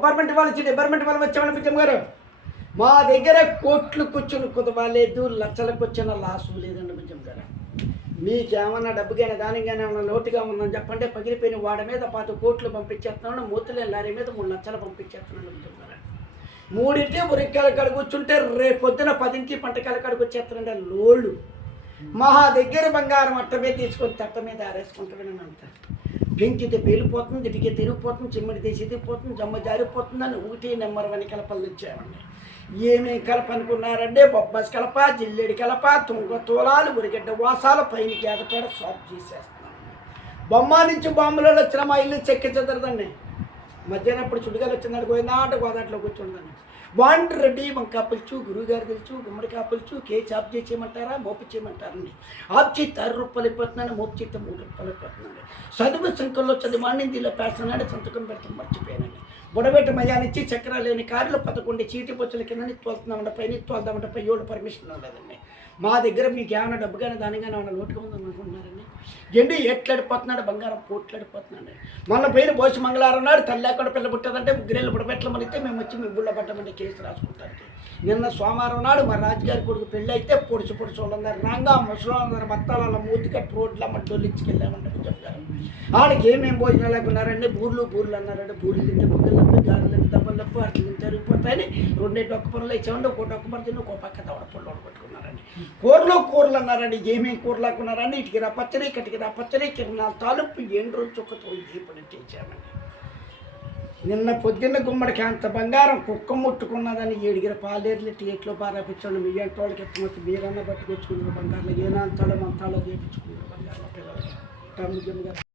Apartment వాళ్ళు వచ్చి department వాళ్ళు వచ్చామని పిచ్చమ్మ గారు. మా దగ్గర కోట్లు కూర్చుని కుదవలేదు, లక్షలకు వచ్చిన లాసు లేదండి పిచ్చమ్మ గారు. మీకేమన్నా డబ్బుకైనా దానికైనా ఏమన్నా లోటుగా ఉందని చెప్పంటే పగిలిపోయిన వాడి మీద 10 కోట్లు పంపించేస్తున్నాను, మూతులేని లారీ మీద 3 లక్షలు పంపించేస్తున్నాను పిచ్చమ్మ గారు. 3 ఉరికాయల కాడ కూర్చుంటే రేపొద్దున 10 పంటకాయల కాడికి వచ్చేస్తానండి లోళ్ళు. మా దగ్గర బంగారం అట్ట మీద తీసుకొని తట్ట మీద ఆరేసుకుంటామని అంత పెంకితే పేలిపోతుంది, ఇటుకే తిరిగిపోతుంది, చిమ్మడి తీసి తిరిగిపోతుంది, జమ్మ జారిపోతుందని 1 నెంబర్ 1 కలపలు ఇచ్చామండి. ఏమేమి కలప అనుకున్నారంటే బొబ్బస్ కలప, జిల్లేడి కలప, తుంగ తోలాలు, ఉరిగడ్డ వాసాలు, పైన గేదపేడ సాఫ్ చేసేస్తున్నామండి. బొమ్మ నుంచి బాంబులలో వచ్చిన మా ఇల్లు చెక్కి చెదరదండి. మధ్యాహ్నం ఇప్పుడు చుడిగాలు వచ్చిందండి, గోయినాట గోదాట్లో కూర్చుందని వాంటి రెడ్డి వంకా పులుచు, గురువుగారు తెలుసు, గుమ్మడికాయ పులుచు, కేసు ఆఫ్ చేయమంటారా, మోపు చేయమంటారండి. ఆఫ్ చేస్తే 6 రూపాయలు అయిపోతున్నాను, మోపు చేస్తే 3 రూపాయలు అయిపోతుందండి. చదువు సంఖ్యలో చదివాడిని దీనిలో పేస్తున్నాడు, సంతకం పెడతాం మర్చిపోయానండి. బుడబెట్ట మయానిచ్చి చక్రాలు లేని కారులో 11 చీటి పొచ్చుల కింద తోలుతున్నామంటే పైన తోలుదామంటే పై 7 పర్మిషన్ లేదండి. మా దగ్గర మీకు ఏమైనా డబ్బు కానీ దానిగానే ఏమైనా లోటుగా ఉందని అనుకుంటున్నారండి. ఎండి ఎట్లాడిపోతున్నాడు, బంగారం కోట్లాడిపోతున్నాడు. మొన్న పైన భోజ మంగళవారం నాడు తల్లి లేకుండా పిల్ల పుట్టదంటే 3 బుడబెట్టమనితే మేము వచ్చి మీ ఊళ్ళో పడ్డామంటే కేసు రాసుకుంటానికి. నిన్న సోమవారం నాడు మా రాజుగారి కొడుకు పెళ్ళి అయితే పొడుచు వాళ్ళందరూ రాంగా ముసలాందరూ బత్తాల మూతికట్టు రోడ్ల అమ్మ డొల్లించుకెళ్ళామంటే చెప్తారు. ఆడికి ఏమేమి భోజనాలు లేకున్నారండి, బూర్లు అన్నారండి. బూర్లు తింటే బుగ్గలప్పి, గారెలు తింటే దెబ్బలప్పు, అట్లా తింటే అరిగిపోతాయని 2 ఒక్క పొరలు ఇచ్చామండి. ఒక్క పొర తిని ఒక పక్క దవడ పొల్లు కొట్టుకున్నారండి. కూరలు అన్నారండి. ఏమేమి కూరలు లేకున్నారండి, ఇటుకి రా పచ్చడి, కటికి రా పచ్చడి, కిరణాలు తాలుపు, 8 రోజులు చుక్కతో ఏపడి చేయించామండి. నిన్న పొద్దున్న గుమ్మడికి అంత బంగారం కుక్క ముట్టుకున్నదని 7 పాలేర్లు ఎట్లో పారాపించాడు. మీ ఎంటోళ్ళకి ఎత్తుమొచ్చి మీరన్నా పట్టుకొచ్చుకున్నారు బంగారంలో, ఏనాంతాలో మంతాలో చేయించుకున్నారు బంగారంలో పిల్లలకి.